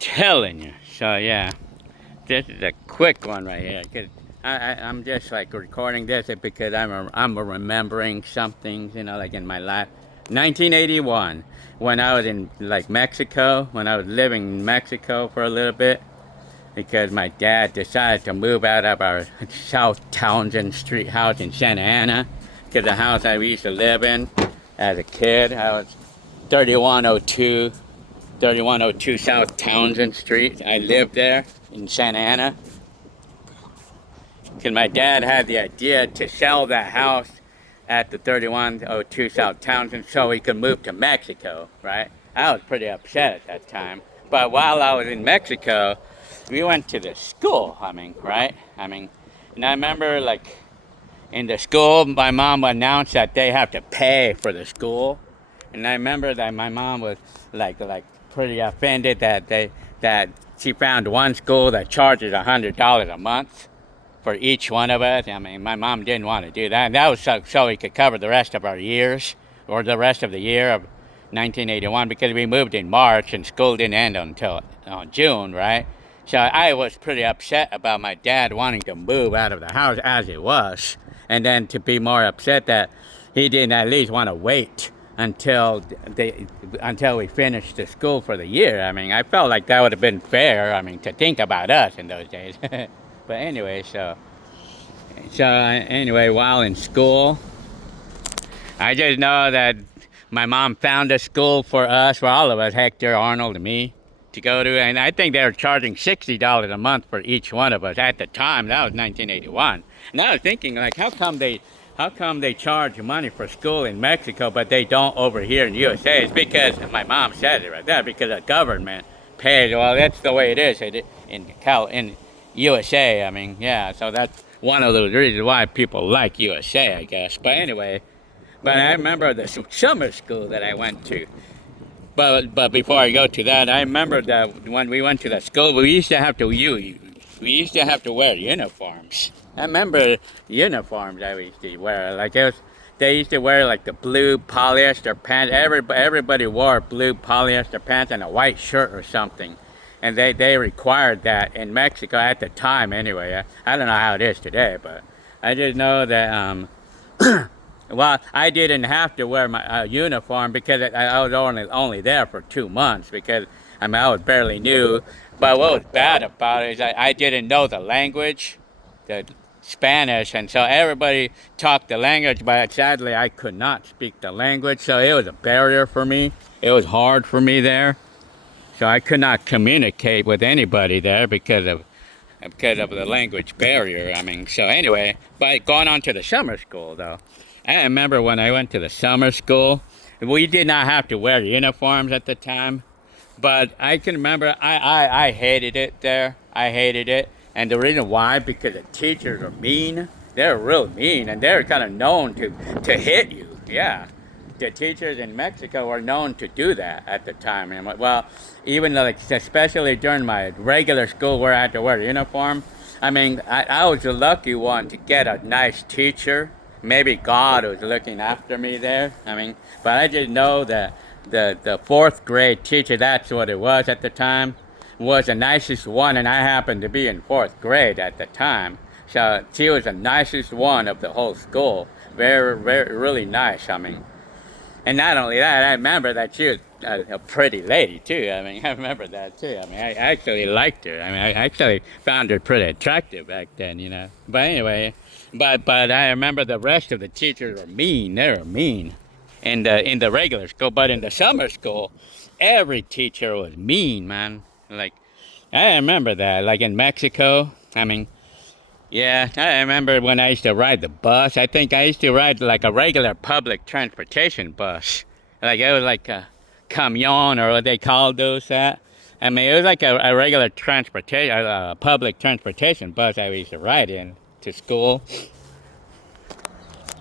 telling you. So yeah, this is a quick one right here. Cause I'm just like recording this because I'm remembering some things, like in my life. 1981, when I was in like Mexico, when I was living in Mexico for a little bit, because my dad decided to move out of our South Townsend Street house in Santa Ana, because the house I used to live in as a kid, I was 3102 3102 South Townsend Street. I lived there in Santa Ana. Because my dad had the idea to sell that house at the 3102 South Townsend so he could move to Mexico, right? I was pretty upset at that time. But while I was in Mexico, we went to the school, right? And I remember like in the school, my mom announced that they have to pay for the school. And I remember that my mom was like pretty offended that she found one school that charges $100 a month for each one of us. I mean, my mom didn't want to do that. And that was so we could cover the rest of our years, or the rest of the year of 1981, because we moved in March and school didn't end until June, right? So I was pretty upset about my dad wanting to move out of the house as it was, and then to be more upset that he didn't at least want to wait until we finished the school for the year. I mean, I felt like that would have been fair. I mean, to think about us in those days. But anyway, anyway, while in school, I just know that my mom found a school for us, for all of us, Hector, Arnold, and me, to go to, and I think they were charging $60 a month for each one of us at the time. That was 1981. And I was thinking, like, how come they charge money for school in Mexico, but they don't over here in USA? It's because, my mom said it right there, because the government pays. Well, that's the way it is in USA. I mean, yeah, so that's one of those reasons why people like USA, I guess. But anyway, I remember the summer school that I went to. But before I go to that, I remember that when we went to the school, we used to have to wear uniforms. I remember uniforms I used to wear. Like they used to wear like the blue polyester pants. Everybody wore blue polyester pants and a white shirt or something. And they required that in Mexico at the time anyway. I don't know how it is today, but I just know that, well, I didn't have to wear my uniform because I was only there for 2 months, because I was barely new. But what was bad about it is I didn't know the language, the Spanish, and so everybody talked the language, but sadly I could not speak the language, so it was a barrier for me. It was hard for me there. So I could not communicate with anybody there because of the language barrier. I mean, so anyway, but going on to the summer school though, I remember when I went to the summer school, we did not have to wear uniforms at the time, but I can remember I hated it there. I hated it, and the reason why, because the teachers are mean. They're real mean, and they're kind of known to hit you. Yeah. The teachers in Mexico were known to do that at the time. And well, even like especially during my regular school where I had to wear a uniform, I mean, I was the lucky one to get a nice teacher. Maybe God was looking after me there. I mean, but I just know that the fourth grade teacher, that's what it was at the time, was the nicest one, and I happened to be in fourth grade at the time. So she was the nicest one of the whole school. Very, very, really nice. I mean. And not only that, I remember that she was a pretty lady too. I mean, I remember that too. I mean, I actually liked her. I mean, I actually found her pretty attractive back then. But anyway, but I remember the rest of the teachers were mean. They were mean in the regular school, but in the summer school, every teacher was mean, man. Like, I remember that. Like in Mexico, I mean. Yeah, I remember when I used to ride the bus. I think I used to ride like a regular public transportation bus. Like it was like a camion, or what they called those that. I mean, it was like a regular transportation, public transportation bus I used to ride in to school.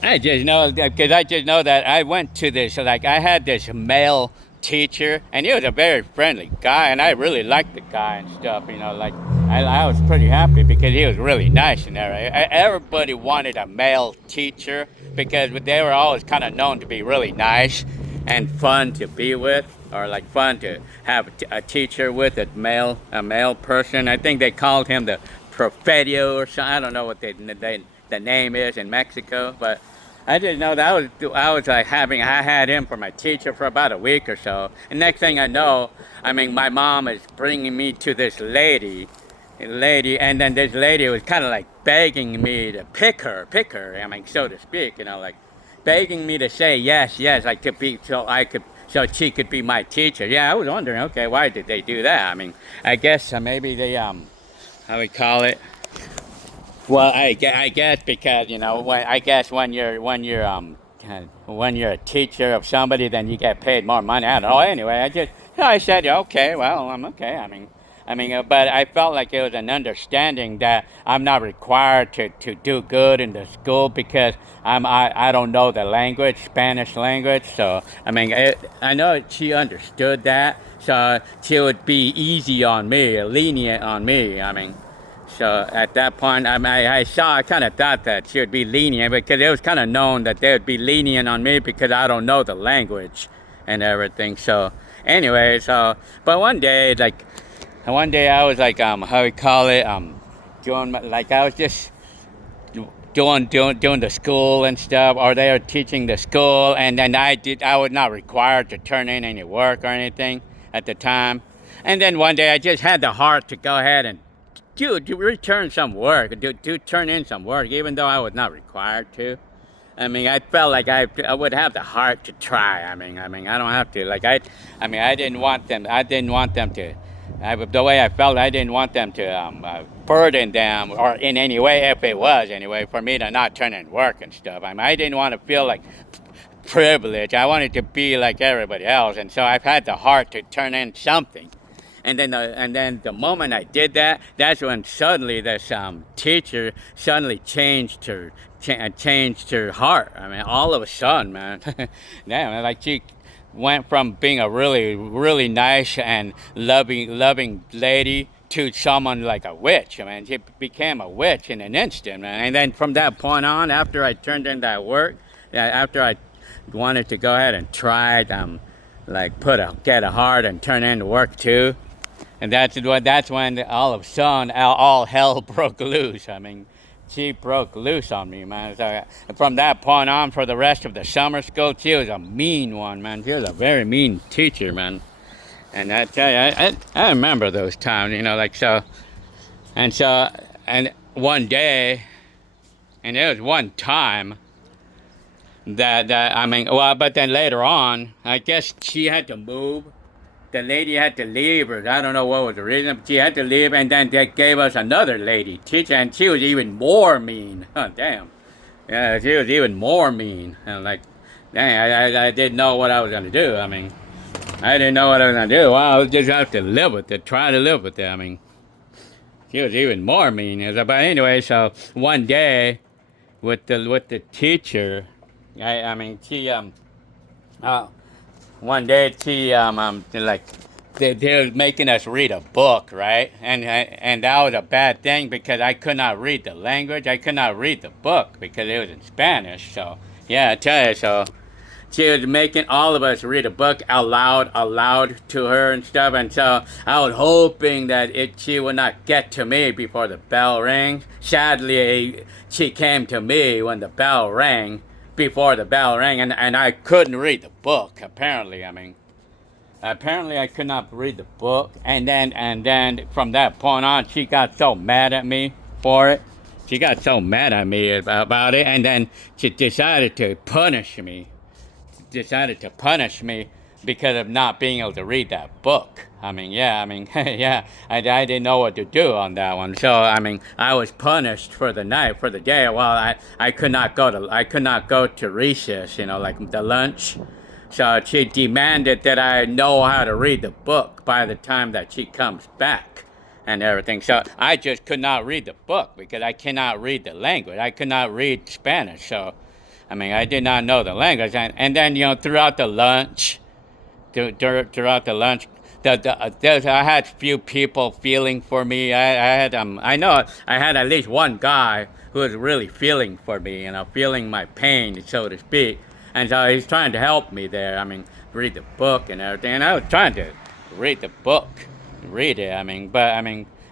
I just know that I went to this, like I had this male teacher, and he was a very friendly guy, and I really liked the guy and stuff, like I was pretty happy because he was really nice and everything. Everybody wanted a male teacher because they were always kind of known to be really nice and fun to be with. or like fun to have a teacher with a male person. I think they called him the Profetio or something. I don't know what the name is in Mexico, but I didn't know that I was like I had him for my teacher for about a week or so. And next thing I know, I mean, my mom is bringing me to this lady, and then this lady was kind of like begging me to pick her, I mean, so to speak, like begging me to say yes, like to be, so she could be my teacher. Yeah, I was wondering, okay, why did they do that? I mean, I guess maybe they, how we call it? Well, I guess because I guess when you're a teacher of somebody, then you get paid more money. I don't know. Anyway, I said okay. Well, I'm okay. But I felt like it was an understanding that I'm not required to do good in the school because I don't know the language, Spanish language. So I know she understood that, so she would be easy on me, lenient on me. So at that point, I kind of thought that she would be lenient because it was kind of known that they would be lenient on me because I don't know the language and everything. So anyway, but one day I was like, how we call it, like I was just doing the school and stuff, or they were teaching the school, and then I was not required to turn in any work or anything at the time. And then one day I just had the heart to go ahead and to return some work, to turn in some work, even though I was not required to. I felt like I would have the heart to try. I don't have to. I didn't want them. To. The way I felt, I didn't want them to burden them, or in any way, if it was anyway, for me to not turn in work and stuff. I didn't want to feel like privilege. I wanted to be like everybody else, and so I've had the heart to turn in something. And then the moment I did that, that's when suddenly this teacher suddenly changed her heart. All of a sudden, man. Damn, like she went from being a really, really nice and loving lady to someone like a witch. She became a witch in an instant, man. And then from that point on, after I turned in that work, after I wanted to go ahead and try get a heart and turn in the work too. And that's when all of a sudden all hell broke loose. She broke loose on me, man. So from that point on, for the rest of the summer school, she was a mean one, man. She was a very mean teacher, man. And I tell you, I remember those times, and one day, and there was one time but then later on, I guess she had to move. The lady had to leave, or I don't know what was the reason, but she had to leave, and then they gave us another lady teacher, and she was even more mean. Oh, damn. Yeah, she was even more mean. And dang, I didn't know what I was going to do. I didn't know what I was going to do. Well, I would just have to live with it, try to live with it. She was even more mean. But anyway, so one day, with the teacher, one day they were making us read a book, right? And that was a bad thing because I could not read the language. I could not read the book because it was in Spanish. So yeah, I tell you. So she was making all of us read a book aloud to her and stuff. And so I was hoping that she would not get to me before the bell rang. Sadly, she came to me when the bell rang. Before the bell rang, and I couldn't read the book. Apparently I could not read the book, and then from that point on, she got so mad at me for it. She got so mad at me about it, and then she decided to punish me. Because of not being able to read that book. Yeah, I didn't know what to do on that one. So I was punished for the day. Well, I could not go to recess, like the lunch. So she demanded that I know how to read the book by the time that she comes back and everything. So I just could not read the book because I cannot read the language. I could not read Spanish. So I did not know the language. And then throughout the lunch. I had few people feeling for me. I know I had at least one guy who was really feeling for me, feeling my pain, so to speak. And so he's trying to help me there. read the book and everything. And I was trying to read the book, read it. But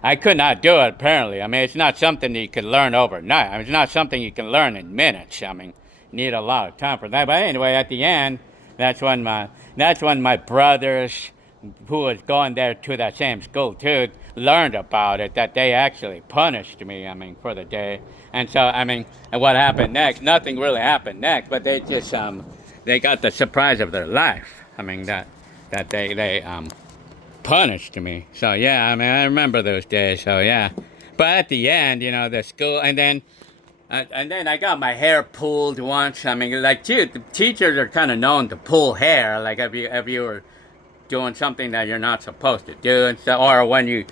I could not do it. Apparently, it's not something that you can learn overnight. It's not something you can learn in minutes. You need a lot of time for that. But anyway, at the end, that's when my brothers, who was going there to that same school too, learned about it, that they actually punished me, for the day. And so, and what happened next? Nothing really happened next, but they just, they got the surprise of their life. That they punished me. So yeah, I remember those days. So yeah, but at the end, the school, and then I got my hair pulled once. Like, the teachers are kind of known to pull hair, like if you were doing something that you're not supposed to do, and so, or when you,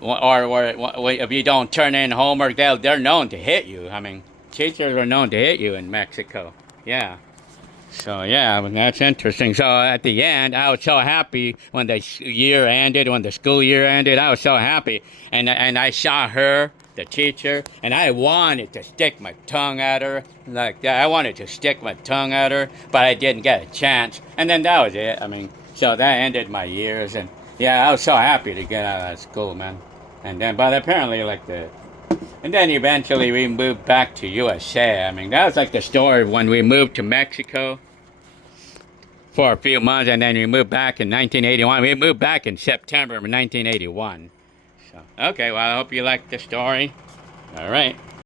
or if you don't turn in homework, they're known to hit you. Teachers are known to hit you in Mexico. Yeah. So yeah, that's interesting. So at the end, I was so happy when the year ended, when the school year ended. I was so happy, and I saw her, the teacher, and I wanted to stick my tongue at her like that. I wanted to stick my tongue at her, but I didn't get a chance. And then that was it. So that ended my years, and yeah, I was so happy to get out of that school, man. And then, but apparently, and then eventually we moved back to USA. That was like the story when we moved to Mexico for a few months, and then we moved back in 1981. We moved back in September of 1981. So, okay, well, I hope you liked the story. All right.